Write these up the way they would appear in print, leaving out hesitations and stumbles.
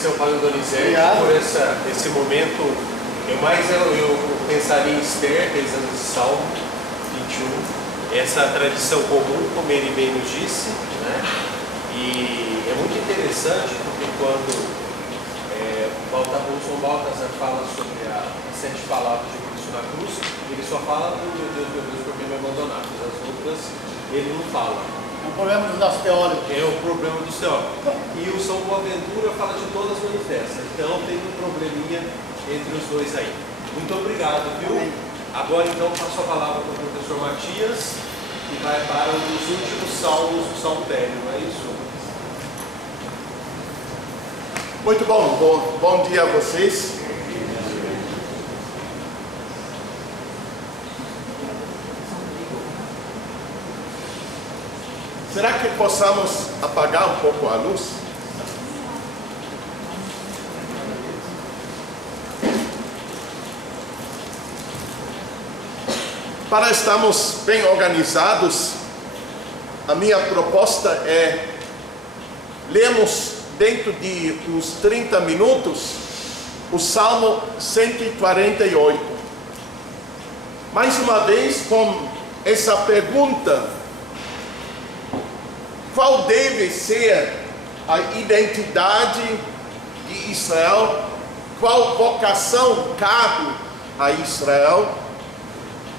Seu Padre Donizete, por esse momento, eu pensaria em Esther, rezando esse Salmo 21, essa tradição comum, como ele bem nos disse, né? E é muito interessante porque quando o São Baltazar fala sobre as 7 palavras de Cristo na cruz, ele só fala do meu Deus, por que me abandonaste. As outras ele não fala. É um problema dos nossos teólogos. É o problema do teólogos. E o São Boaventura fala de todas as manifestas. Então tem um probleminha entre os dois aí. Muito obrigado, viu? Amém. Agora então passo a palavra para o professor Matias, que vai para um dos últimos salmos do Saltério, não é isso? Muito bom dia a vocês. Será que possamos apagar um pouco a luz? Para estarmos bem organizados, a minha proposta é lermos dentro de uns 30 minutos o Salmo 148. Mais uma vez com essa pergunta: qual deve ser a identidade de Israel? Qual vocação cabe a Israel?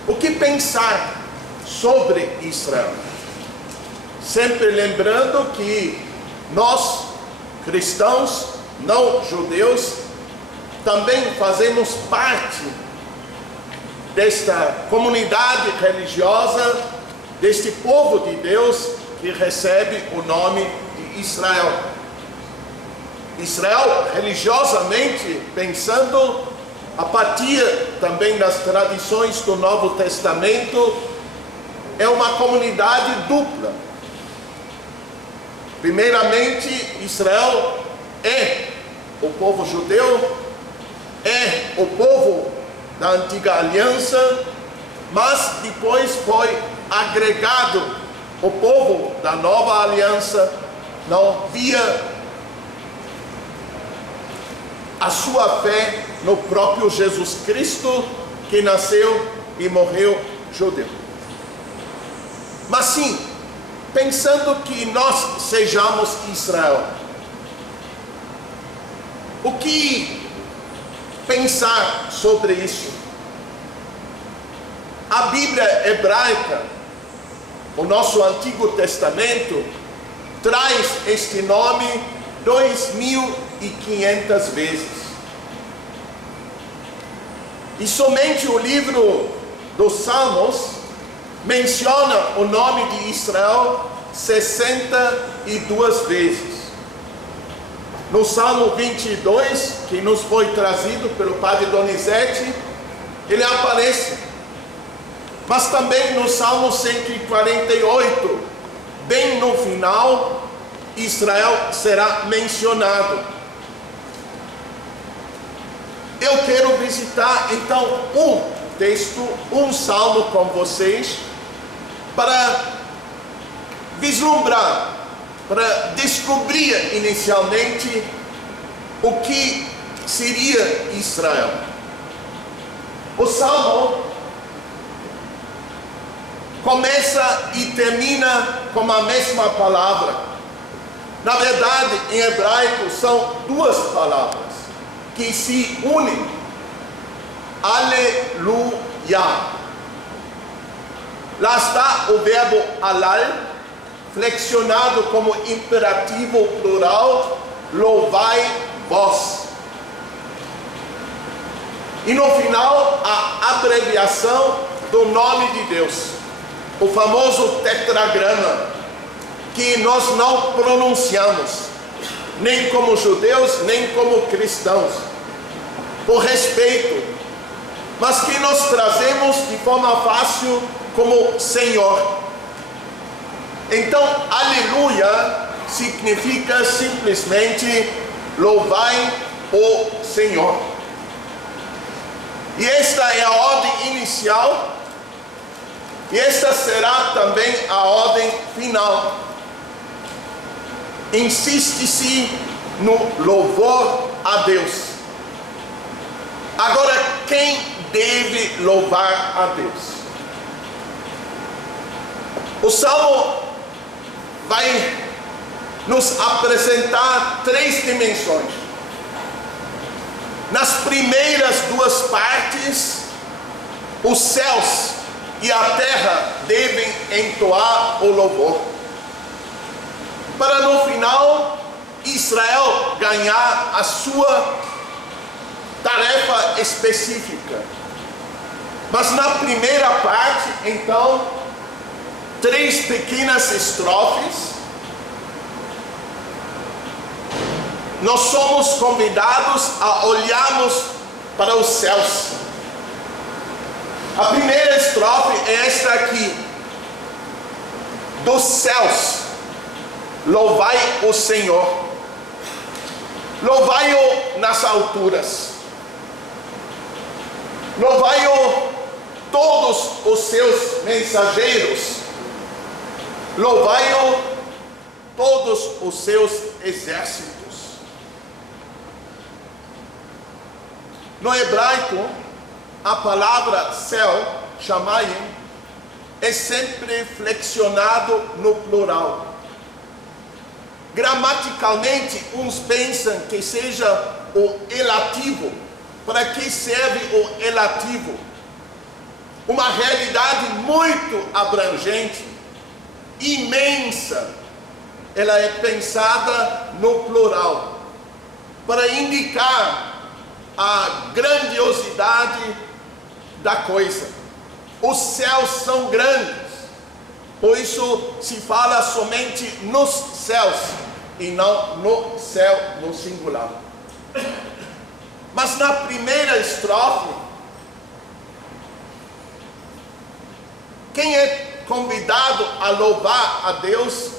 O que pensar sobre Israel? Sempre lembrando que nós, cristãos, não judeus, também fazemos parte desta comunidade religiosa, deste povo de Deus que recebe o nome de Israel. Israel, religiosamente pensando, a partir também das tradições do Novo Testamento, é uma comunidade dupla. Primeiramente, Israel é o povo judeu, é o povo da antiga aliança, mas depois foi agregado o povo da nova aliança, não via a sua fé no próprio Jesus Cristo, que nasceu e morreu judeu. Mas sim, pensando que nós sejamos Israel, o que pensar sobre isso? A Bíblia hebraica, o nosso Antigo Testamento, traz este nome 2.500 vezes. E somente o livro dos Salmos menciona o nome de Israel 62 vezes. No Salmo 22, que nos foi trazido pelo Padre Donizete, ele aparece. Mas também no Salmo 148, bem no final, Israel será mencionado. Eu quero visitar então um texto, um salmo com vocês, para vislumbrar, para descobrir inicialmente o que seria Israel. O salmo começa e termina com a mesma palavra. Na verdade, em hebraico são 2 palavras que se unem. Aleluia. Lá está o verbo alal, flexionado como imperativo plural, louvai vós. E no final, a abreviação do nome de Deus, o famoso tetragrama, que nós não pronunciamos, nem como judeus, nem como cristãos, por respeito, mas que nós trazemos de forma fácil como Senhor. Então, aleluia significa simplesmente louvai o Senhor. E esta é a ordem inicial, e esta será também a ordem final. Insiste-se no louvor a Deus. Agora, quem deve louvar a Deus? O Salmo vai nos apresentar 3 dimensões. Nas primeiras 2 partes, os céus e a terra devem entoar o louvor, para no final Israel ganhar a sua tarefa específica. Mas na primeira parte, então, 3 pequenas estrofes, nós somos convidados a olharmos para os céus. A primeira estrofe é esta aqui: dos céus, louvai o Senhor, louvai-o nas alturas, louvai-o todos os seus mensageiros, louvai-o todos os seus exércitos. No hebraico, a palavra céu, shamayim, é sempre flexionado no plural. Gramaticalmente, uns pensam que seja o elativo. Para que serve o elativo? Uma realidade muito abrangente, imensa. Ela é pensada no plural, para indicar a grandiosidade da coisa. Os céus são grandes, por isso se fala somente nos céus e não no céu no singular. Mas na primeira estrofe, quem é convidado a louvar a Deus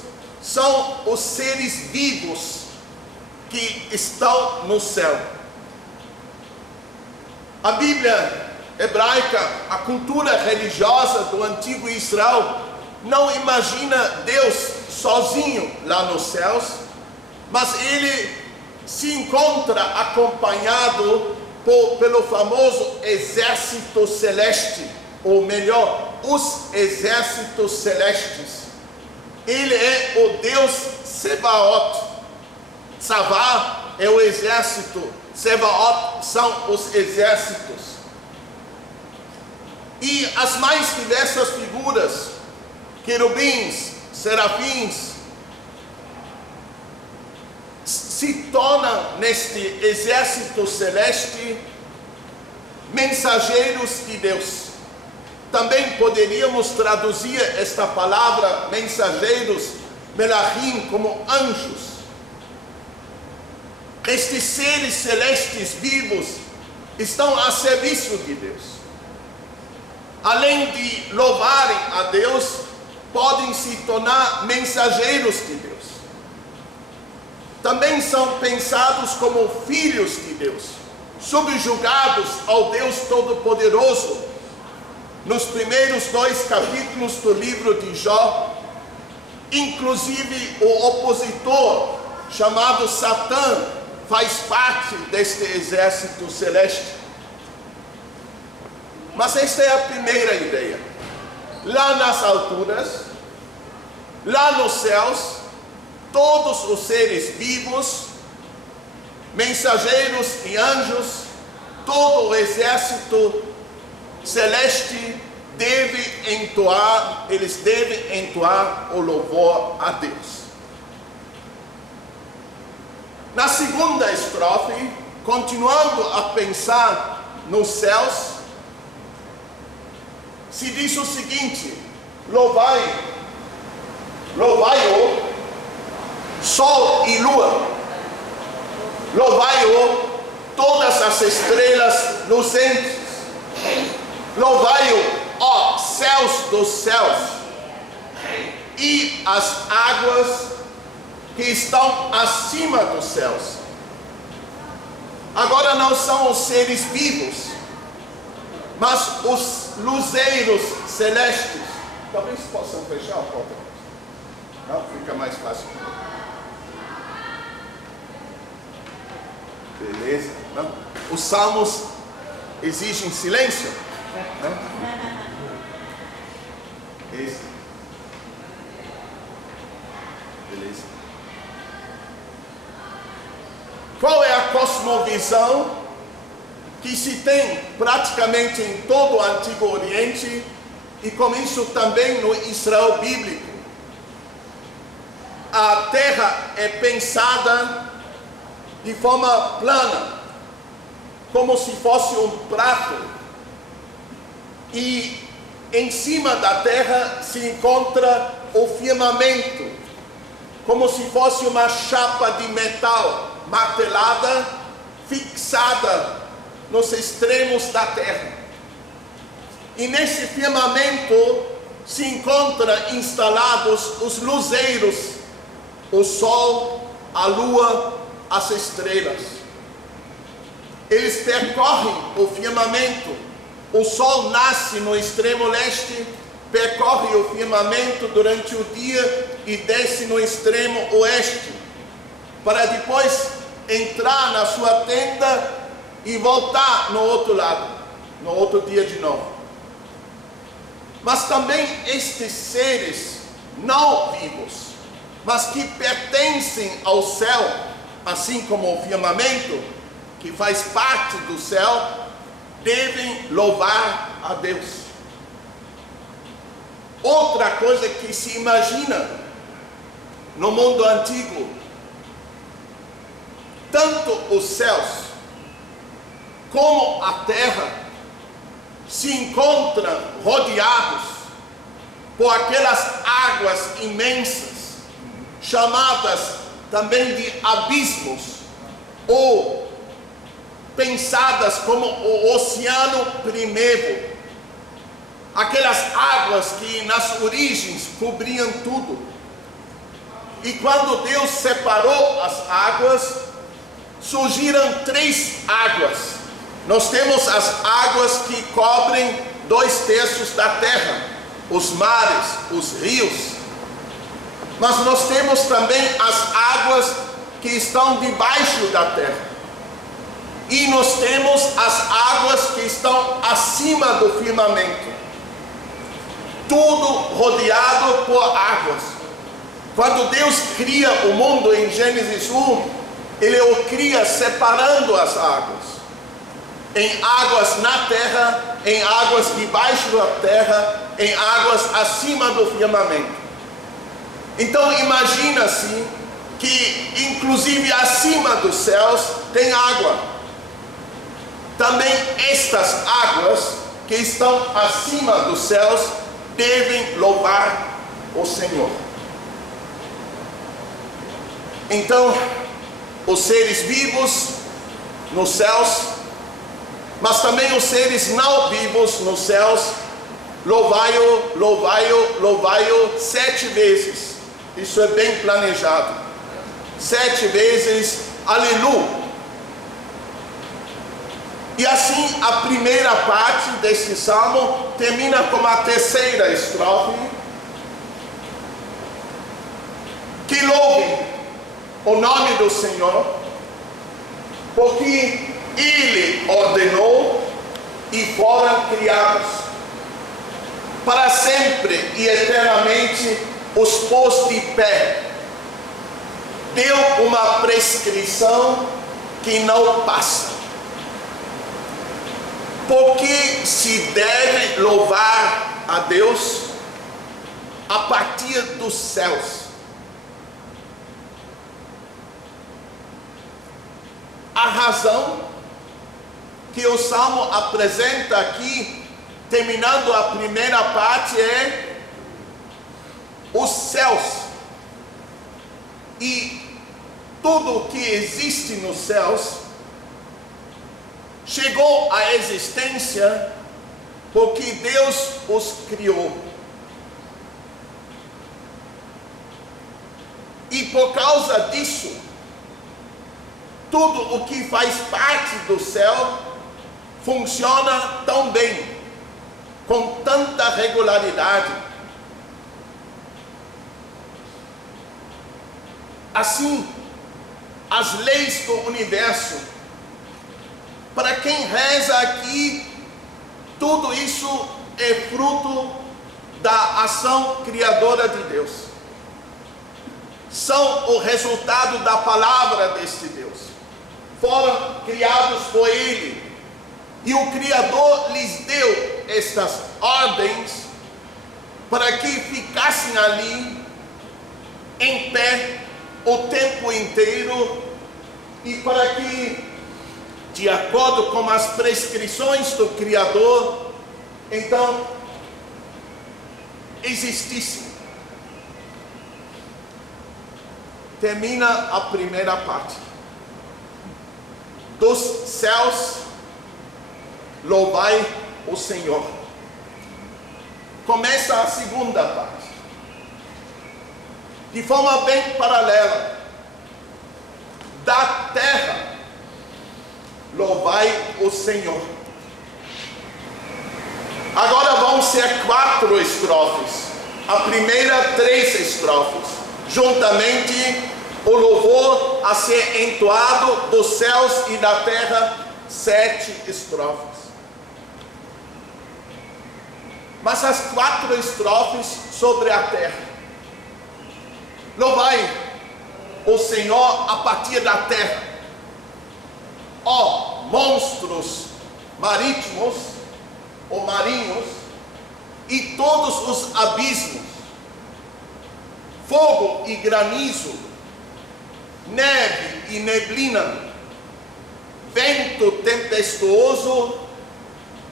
são os seres vivos que estão no céu. A Bíblia hebraica, a cultura religiosa do antigo Israel, não imagina Deus sozinho lá nos céus, mas ele se encontra acompanhado pelo famoso exército celeste, ou melhor, os exércitos celestes. Ele é o Deus Sebaot. Savá é o exército, Sebaot são os exércitos. E as mais diversas figuras, querubins, serafins, se tornam neste exército celeste mensageiros de Deus. Também poderíamos traduzir esta palavra mensageiros, melachim, como anjos. Estes seres celestes vivos estão a serviço de Deus. Além de louvarem a Deus, podem se tornar mensageiros de Deus. Também são pensados como filhos de Deus, subjugados ao Deus Todo-Poderoso. Nos primeiros 2 capítulos do livro de Jó, inclusive o opositor, chamado Satã, faz parte deste exército celeste. Mas esta é a primeira ideia. Lá nas alturas, lá nos céus, todos os seres vivos, mensageiros e anjos, todo o exército celeste eles devem entoar o louvor a Deus. Na segunda estrofe, continuando a pensar nos céus, se diz o seguinte: louvai-o, sol e lua, louvai-o, todas as estrelas luzentes, louvai-o, ó céus dos céus, e as águas que estão acima dos céus. Agora não são os seres vivos, mas os luzeiros celestes. Talvez possam fechar a porta. Não, fica mais fácil. Beleza? Não? Os salmos exigem silêncio. Né? Esse. Beleza. Qual é a cosmovisão que se tem praticamente em todo o Antigo Oriente e com isso também no Israel bíblico? A terra é pensada de forma plana, como se fosse um prato, e em cima da terra se encontra o firmamento, como se fosse uma chapa de metal martelada, fixada nos extremos da terra. E nesse firmamento se encontram instalados os luzeiros, o sol, a lua, as estrelas. Eles percorrem o firmamento. O sol nasce no extremo leste, percorre o firmamento durante o dia e desce no extremo oeste, para depois entrar na sua tenda e voltar no outro lado, no outro dia de novo. Mas também estes seres não vivos, mas que pertencem ao céu, assim como o firmamento, que faz parte do céu, devem louvar a Deus. Outra coisa que se imagina no mundo antigo, tanto os céus como a terra se encontram rodeados por aquelas águas imensas, chamadas também de abismos, ou pensadas como o oceano primeiro, aquelas águas que nas origens cobriam tudo. E quando Deus separou as águas, surgiram três águas. Nós temos as águas que cobrem 2/3 da terra, os mares, os rios. Mas nós temos também as águas que estão debaixo da terra. E nós temos as águas que estão acima do firmamento. Tudo rodeado por águas. Quando Deus cria o mundo em Gênesis 1, Ele o cria separando as águas. Em águas na terra, em águas debaixo da terra, em águas acima do firmamento. Então imagina-se que inclusive acima dos céus tem água. Também estas águas que estão acima dos céus devem louvar o Senhor. Então, os seres vivos nos céus, mas também os seres não vivos nos céus, louvai-o, louvai-o, louvai-o 7 vezes. Isso é bem planejado. 7 vezes, aleluia. E assim a primeira parte deste salmo termina com a terceira estrofe. Que louvem o nome do Senhor, porque Ele ordenou e foram criados. Para sempre e eternamente os pôs de pé. Deu uma prescrição que não passa. Porque se deve louvar a Deus a partir dos céus. A razão que o Salmo apresenta aqui, terminando a primeira parte, é os céus. E tudo o que existe nos céus chegou à existência porque Deus os criou. E por causa disso, tudo o que faz parte do céu funciona tão bem, com tanta regularidade. Assim, as leis do universo para quem reza aqui, tudo isso é fruto da ação criadora de Deus. São o resultado da palavra deste Deus. Foram criados por Ele. E o Criador lhes deu estas ordens para que ficassem ali em pé o tempo inteiro e para que, de acordo com as prescrições do Criador, então existissem. Termina a primeira parte. Dos céus, louvai o Senhor. Começa a segunda parte. De forma bem paralela. Da terra, louvai o Senhor. Agora vão ser 4 estrofes. A primeira 3 estrofes. Juntamente o louvor a ser entoado dos céus e da terra, 7 estrofes. Mas as 4 estrofes sobre a terra. Louvai o Senhor a partir da terra. Ó monstros marítimos ou marinhos e todos os abismos, fogo e granizo, neve e neblina, vento tempestuoso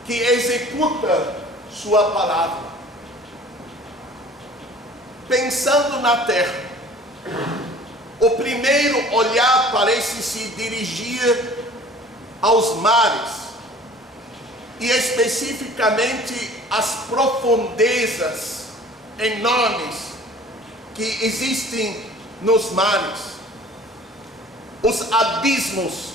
que executa sua palavra. Pensando na terra, o primeiro olhar parece se dirigir aos mares, e especificamente às profundezas enormes que existem nos mares, os abismos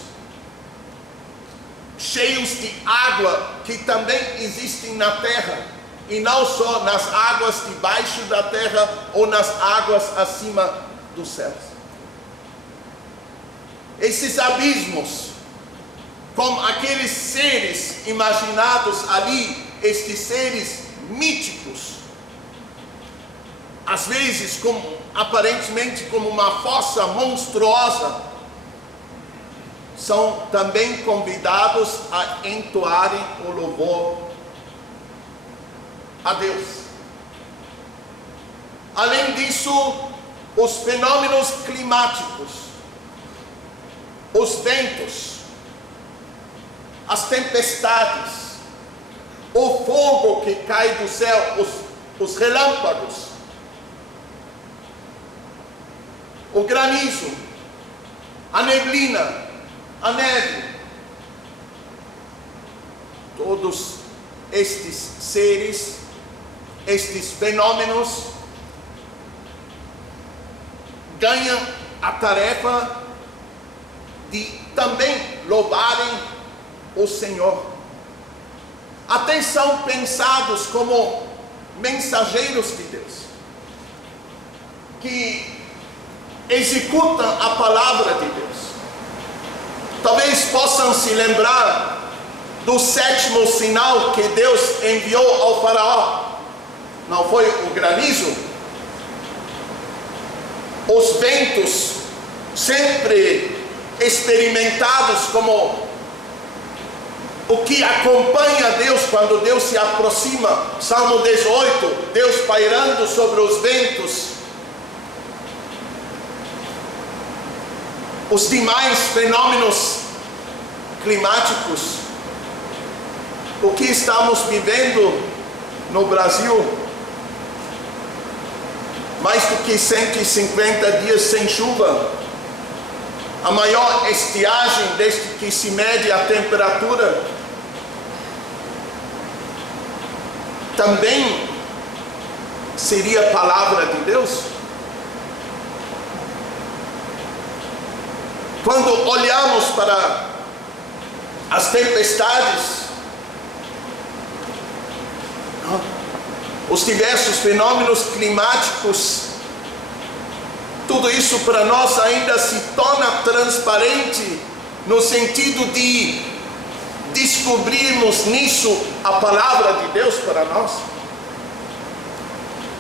cheios de água que também existem na terra, e não só nas águas debaixo da terra ou nas águas acima dos céus. Esses abismos, como aqueles seres imaginados ali, estes seres míticos, às vezes aparentemente como uma fossa monstruosa, são também convidados a entoarem o louvor a Deus. Além disso, os fenômenos climáticos, os ventos, as tempestades, o fogo que cai do céu, os relâmpagos, o granizo, a neblina, a neve, todos estes seres, estes fenômenos, ganham a tarefa de também louvarem o Senhor. Até são pensados como mensageiros de Deus, que executam a palavra de Deus. Talvez possam se lembrar do 7º sinal que Deus enviou ao faraó. Não foi o granizo? Os ventos, sempre experimentados como o que acompanha Deus quando Deus se aproxima. Salmo 18, Deus pairando sobre os ventos. Os demais fenômenos climáticos, o que estamos vivendo no Brasil, mais do que 150 dias sem chuva, a maior estiagem desde que se mede a temperatura, também seria a palavra de Deus? Quando olhamos para as tempestades, os diversos fenômenos climáticos, tudo isso para nós ainda se torna transparente no sentido de descobrirmos nisso a palavra de Deus para nós?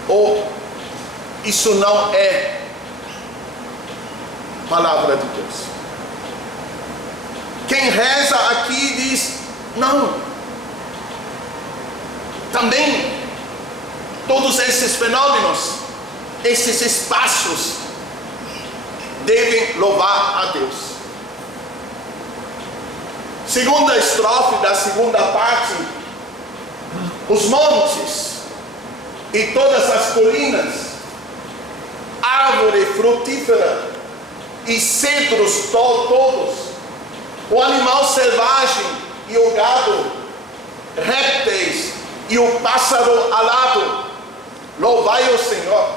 Ou isso não é palavra de Deus? Quem reza aqui diz, não. Também, todos esses fenômenos, esses espaços, devem louvar a Deus. Segunda estrofe da segunda parte, os montes e todas as colinas, árvore frutífera e cedros todos, o animal selvagem e o gado, répteis e o pássaro alado, louvai o Senhor.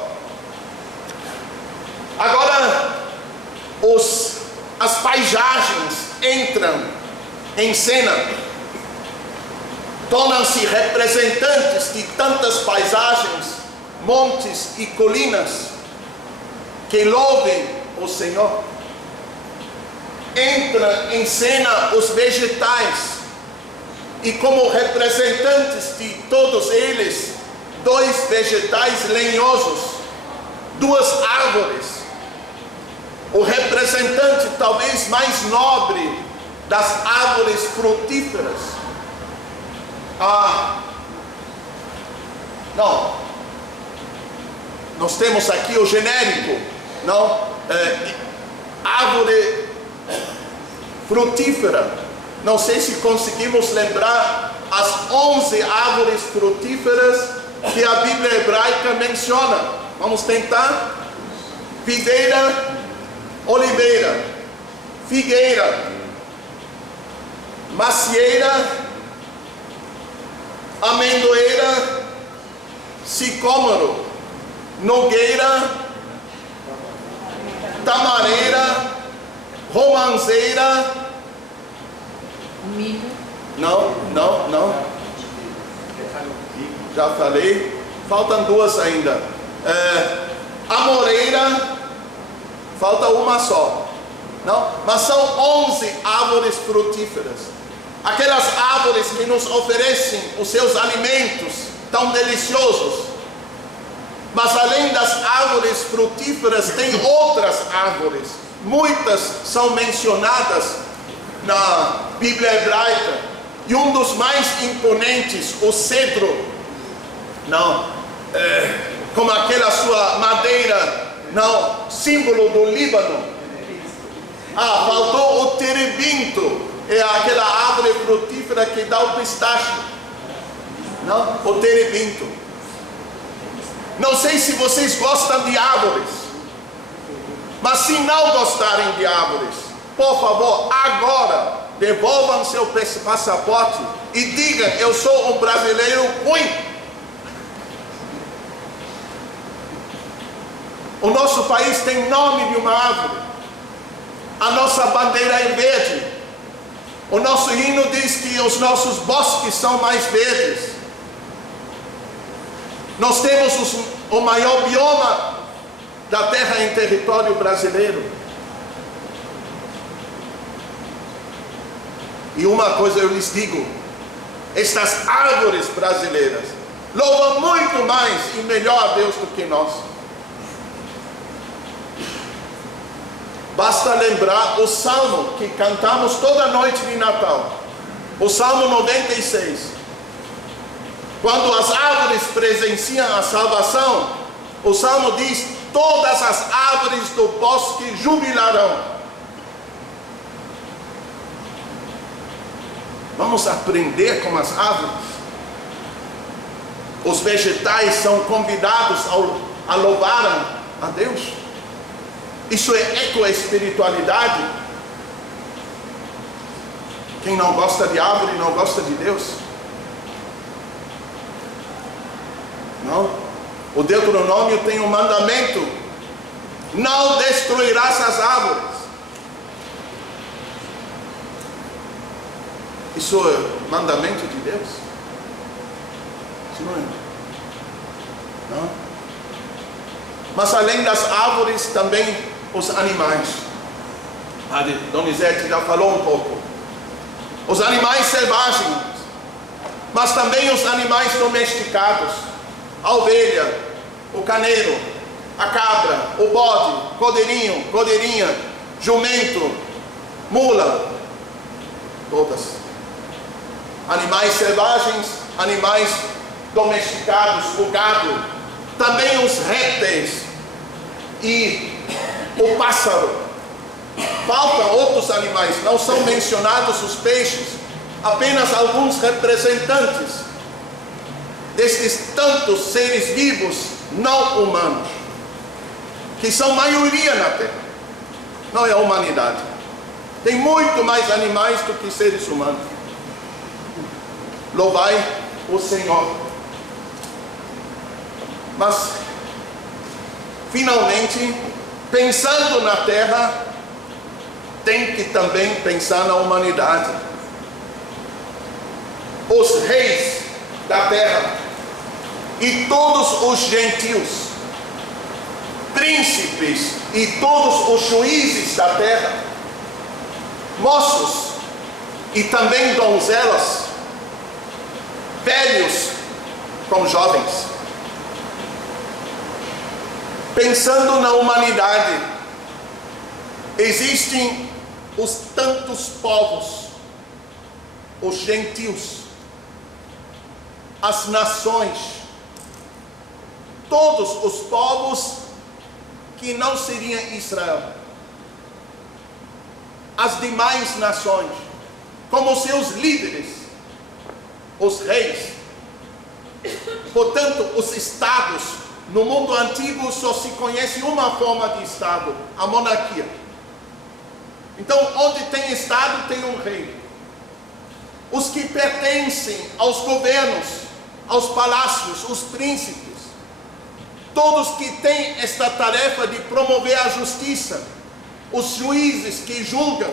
Agora, as paisagens entram em cena, tornam-se representantes de tantas paisagens, montes e colinas, que louvem o Senhor. Entra em cena os vegetais, e como representantes de todos eles, 2 vegetais lenhosos, 2 árvores. O representante talvez mais nobre das árvores frutíferas. Nós temos aqui o genérico, árvore frutífera. Não sei se conseguimos lembrar as 11 árvores frutíferas que a Bíblia hebraica menciona. Vamos tentar? Videira, oliveira, figueira, macieira, amendoeira, sicômoro, nogueira, tamareira, romanceira. Milho. Não. Já falei. Faltam 2 ainda. Amoreira. Falta uma só. Não? Mas são 11 árvores frutíferas. Aquelas árvores que nos oferecem os seus alimentos tão deliciosos. Mas além das árvores frutíferas, tem outras árvores. Muitas são mencionadas na Bíblia hebraica. E um dos mais imponentes, o cedro. Como aquela sua madeira, símbolo do Líbano. Faltou o terebinto, é aquela árvore frutífera que dá o pistache. O terebinto. Não sei se vocês gostam de árvores, mas se não gostarem de árvores, por favor, agora devolvam seu passaporte e digam: eu sou um brasileiro ruim. O nosso país tem nome de uma árvore. A nossa bandeira é verde. O nosso hino diz que os nossos bosques são mais verdes. Nós temos o maior bioma da terra em território brasileiro. E uma coisa eu lhes digo: estas árvores brasileiras louvam muito mais e melhor a Deus do que nós. Basta lembrar o salmo que cantamos toda noite de Natal, o Salmo 96. Quando as árvores presenciam a salvação, o salmo diz: todas as árvores do bosque jubilarão. Vamos aprender com as árvores. Os vegetais são convidados a louvar a Deus. Isso é ecoespiritualidade. Quem não gosta de árvore não gosta de Deus. Não? O Deuteronômio tem um mandamento: não destruirás as árvores. Isso é mandamento de Deus? Isso não é. Não? Mas além das árvores, também os animais. A Donizete já falou um pouco. os animais selvagens, mas também os animais domesticados, a ovelha, o carneiro, a cabra, o bode, cordeirinho, cordeirinha, jumento, mula, todas. Animais selvagens, animais domesticados, o gado, também os répteis e o pássaro. Faltam outros animais, não são mencionados os peixes, apenas alguns representantes destes tantos seres vivos não humanos, que são maioria na Terra, não é a humanidade. Tem muito mais animais do que seres humanos. Louvai o Senhor. Mas, finalmente, pensando na Terra, tem que também pensar na humanidade. Os reis da Terra e todos os gentios, príncipes e todos os juízes da Terra, moços e também donzelas, velhos com jovens, pensando na humanidade, existem os tantos povos, os gentios, as nações, todos os povos que não seriam Israel, as demais nações, como seus líderes, os reis. Portanto, os estados, no mundo antigo só se conhece uma forma de estado, a monarquia. Então, onde tem estado, tem um rei. Os que pertencem aos governos, aos palácios, os príncipes, todos que têm esta tarefa de promover a justiça, os juízes que julgam,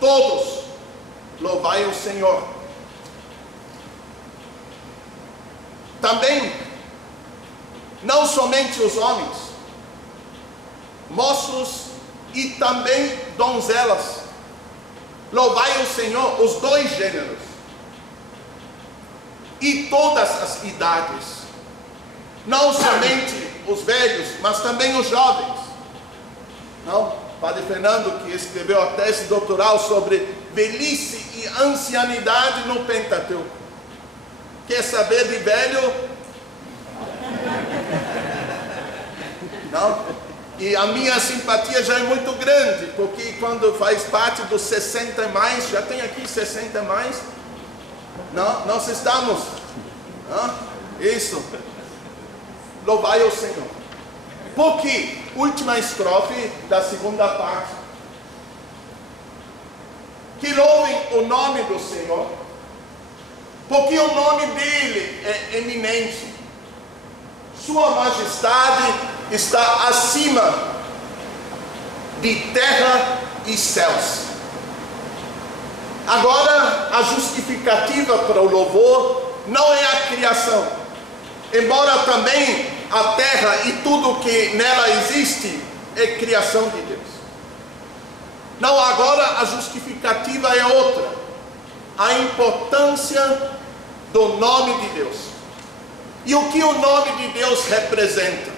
todos, louvai o Senhor. Também, não somente os homens, moços e também donzelas, louvai o Senhor, os dois gêneros, e todas as idades, não somente os velhos, mas também os jovens. Não, Padre Fernando, que escreveu a tese doutoral sobre velhice e ancianidade no Pentateuco. Quer saber de velho? Não? E a minha simpatia já é muito grande, porque quando faz parte dos 60 e mais, já tem aqui 60 e mais, não, nós estamos, não? Isso, louvai o Senhor. Porque, última estrofe da segunda parte, que louvem o nome do Senhor, porque o nome dele é eminente, sua majestade está acima de terra e céus. Agora, a justificativa para o louvor não é a criação, embora também a terra e tudo que nela existe é criação de Deus. Não, agora a justificativa é outra, a importância do nome de Deus. E o que o nome de Deus representa?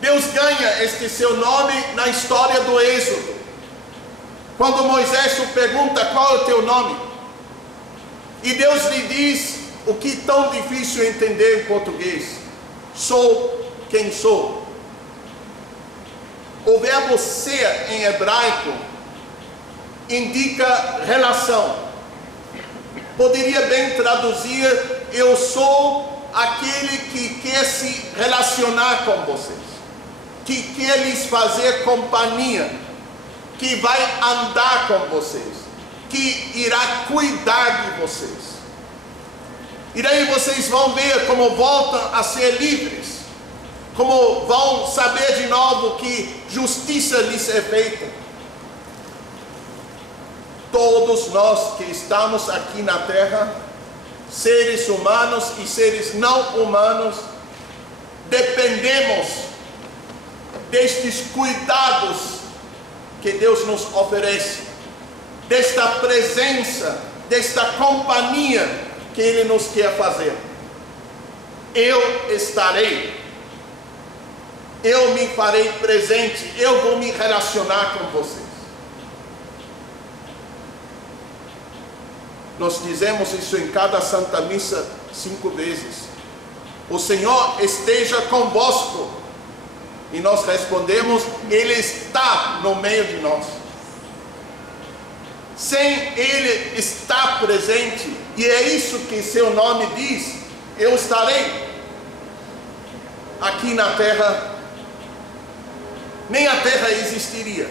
Deus ganha este seu nome na história do Êxodo. Quando Moisés o pergunta qual é o teu nome, e Deus lhe diz o que é tão difícil entender em português: sou quem sou. O verbo ser em hebraico indica relação. Poderia bem traduzir: eu sou aquele que quer se relacionar com vocês, que quer lhes fazer companhia, que vai andar com vocês, que irá cuidar de vocês. E daí vocês vão ver como voltam a ser livres, como vão saber de novo que justiça lhes é feita. Todos nós que estamos aqui na terra, seres humanos e seres não humanos, dependemos destes cuidados que Deus nos oferece, desta presença, desta companhia que Ele nos quer fazer. Eu estarei, eu me farei presente, eu vou me relacionar com vocês. Nós dizemos isso em cada Santa Missa 5 vezes. O Senhor esteja convosco. E nós respondemos, Ele está no meio de nós. Sem Ele estar presente, e é isso que seu nome diz, eu estarei aqui na terra, nem a terra existiria,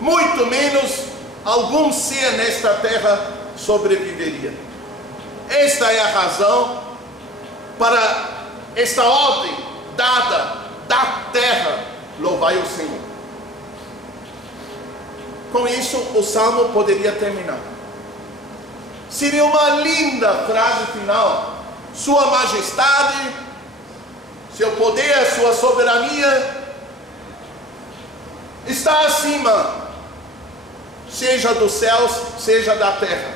muito menos algum ser nesta terra sobreviveria. Esta é a razão para esta ordem dada da terra, louvai o Senhor. Com isso o salmo poderia terminar. Seria uma linda frase final: Sua majestade, seu poder, sua soberania está acima, seja dos céus, seja da terra.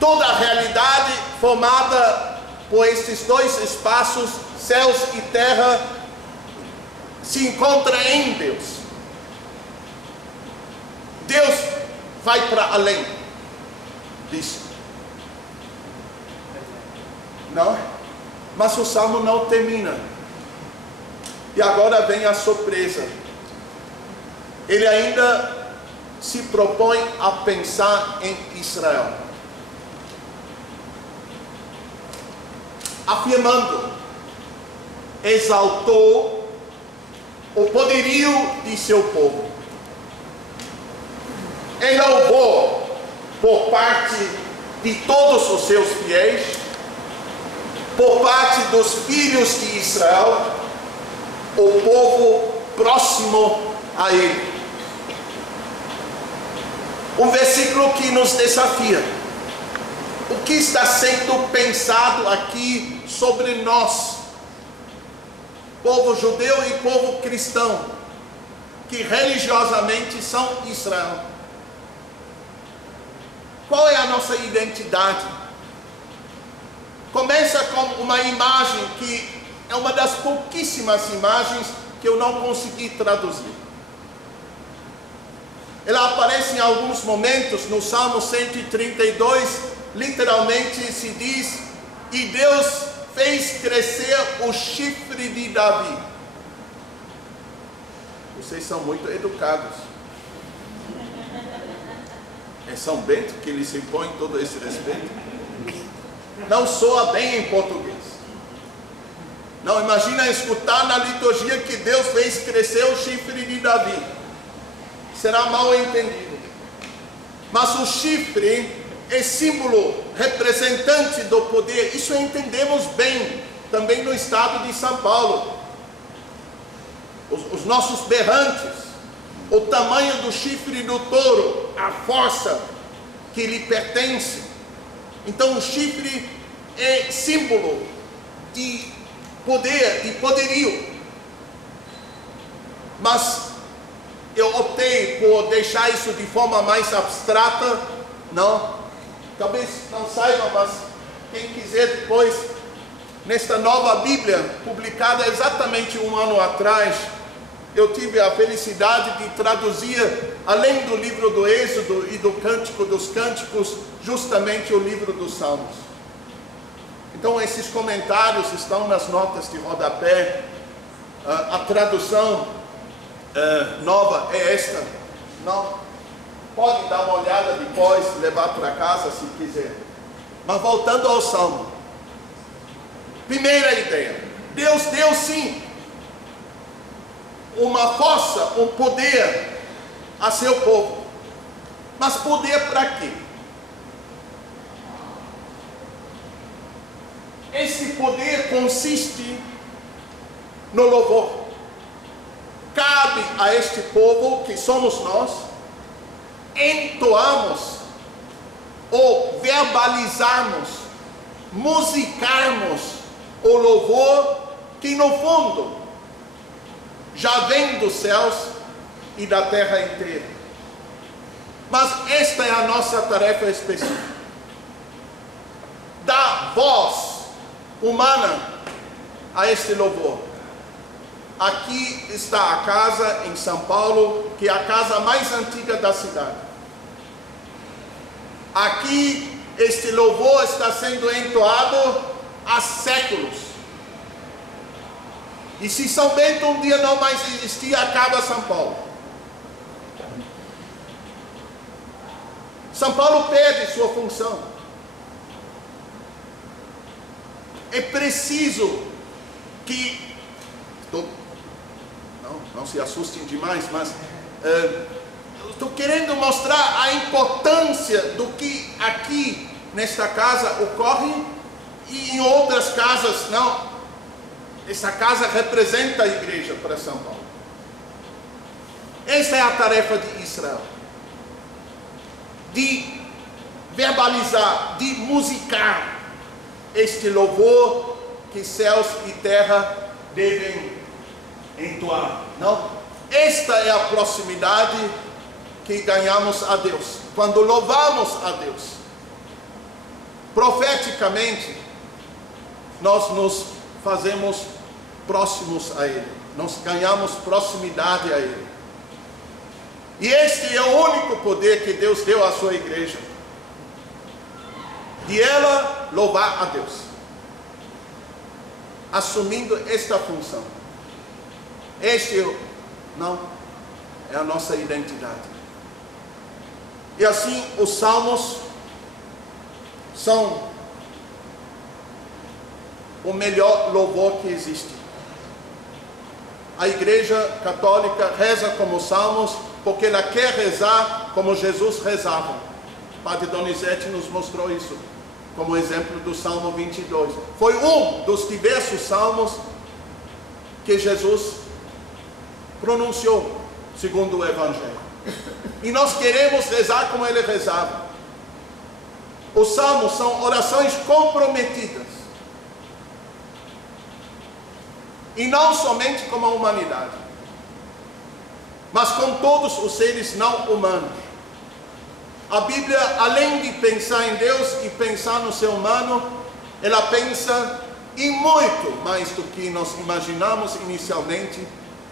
Toda a realidade formada por estes dois espaços, céus e terra, se encontra em Deus. Deus vai para além disso. Não? Mas o salmo não termina. E agora vem a surpresa. Ele ainda se propõe a pensar em Israel, afirmando, exaltou o poderio de seu povo. Em louvor por parte de todos os seus fiéis, por parte dos filhos de Israel, o povo próximo a ele. Um versículo que nos desafia. O que está sendo pensado aqui sobre nós, povo judeu e povo cristão, que religiosamente são Israel? Qual é a nossa identidade? Começa com uma imagem que é uma das pouquíssimas imagens que eu não consegui traduzir. Ela aparece em alguns momentos no Salmo 132, literalmente se diz: e Deus fez crescer o chifre de Davi. Vocês são muito educados. É São Bento que lhes impõe todo esse respeito. Não soa bem em português. Não, imagina escutar na liturgia que Deus fez crescer o chifre de Davi. Será mal entendido. Mas o chifre é símbolo representante do poder. Isso entendemos bem também no estado de São Paulo. Os nossos berrantes, o tamanho do chifre do touro, a força que lhe pertence. Então o chifre é símbolo de poder, de poderio. Mas eu optei por deixar isso de forma mais abstrata. Não, talvez não saiba, mas quem quiser depois, nesta nova Bíblia, publicada exatamente 1 ano atrás, eu tive a felicidade de traduzir, além do livro do Êxodo e do Cântico dos Cânticos, justamente o livro dos Salmos. Então esses comentários estão nas notas de rodapé. A tradução nova é esta. Não, pode dar uma olhada depois, levar para casa se quiser. Mas voltando ao Salmo. Primeira ideia: Deus deu sim uma força, um poder a seu povo. Mas poder para quê? Esse poder consiste no louvor. Cabe a este povo, que somos nós, entoarmos ou verbalizarmos, musicarmos o louvor que no fundo já vem dos céus e da terra inteira. Mas esta é a nossa tarefa específica. Dar voz humana a este louvor. Aqui está a casa em São Paulo, que é a casa mais antiga da cidade. Aqui este louvor está sendo entoado há séculos. E se São Bento um dia não mais existir, acaba São Paulo. São Paulo perde sua função. É preciso que... Não se assustem demais, mas... estou querendo mostrar a importância do que aqui, nesta casa, ocorre. E em outras casas, não. Essa casa representa a igreja para São Paulo. Esta é a tarefa de Israel. De verbalizar, de musicar este louvor que céus e terra devem entoar. Não? Esta é a proximidade que ganhamos a Deus. Quando louvamos a Deus, profeticamente, nós nos fazemos próximos a Ele. Nós ganhamos proximidade a Ele. E este é o único poder que Deus deu à sua igreja. De ela louvar a Deus. Assumindo esta função. Não, é a nossa identidade. E assim os salmos são o melhor louvor que existe. A igreja católica reza como os salmos, porque ela quer rezar como Jesus rezava. Padre Donizete nos mostrou isso, como exemplo do Salmo 22. Foi um dos diversos salmos que Jesus pronunciou, segundo o Evangelho. E nós queremos rezar como ele rezava. Os salmos são orações comprometidas. E não somente com a humanidade, mas com todos os seres não humanos. A Bíblia, além de pensar em Deus e pensar no ser humano, ela pensa em muito mais do que nós imaginamos inicialmente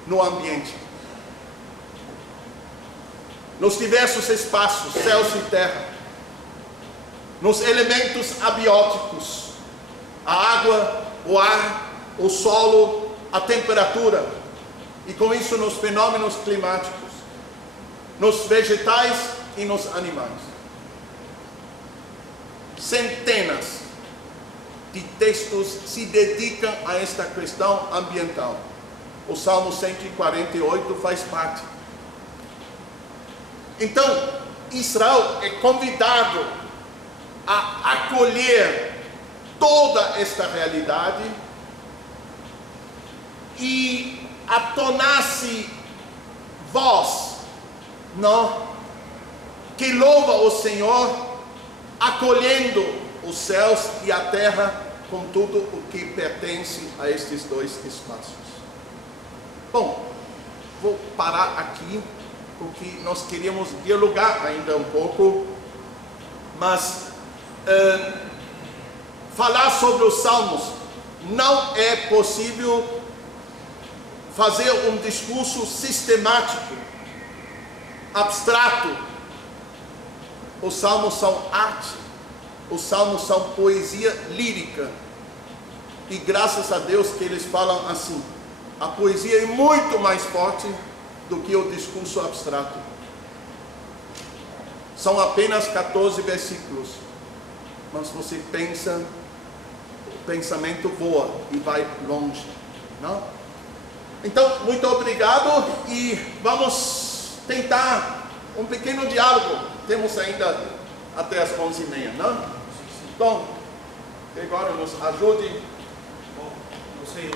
no ambiente. Nos diversos espaços, céus e terra, nos elementos abióticos, a água, o ar, o solo, a temperatura, e com isso nos fenômenos climáticos, nos vegetais e nos animais. Centenas de textos se dedicam a esta questão ambiental. O Salmo 148 faz parte. Então, Israel é convidado a acolher toda esta realidade e a tornar-se voz, não, que louva o Senhor, acolhendo os céus e a terra com tudo o que pertence a estes dois espaços. Bom, vou parar aqui, porque nós queríamos dialogar ainda um pouco, mas falar sobre os salmos não é possível fazer um discurso sistemático, abstrato. Os salmos são arte, os salmos são poesia lírica, e graças a Deus que eles falam assim. A poesia é muito mais forte do que o discurso abstrato. São apenas 14 versículos, mas você pensa, o pensamento voa e vai longe, não? Então, muito obrigado, e vamos tentar um pequeno diálogo. Temos ainda até as 11h30, não? Então, Gregório nos ajude. Bom, não sei.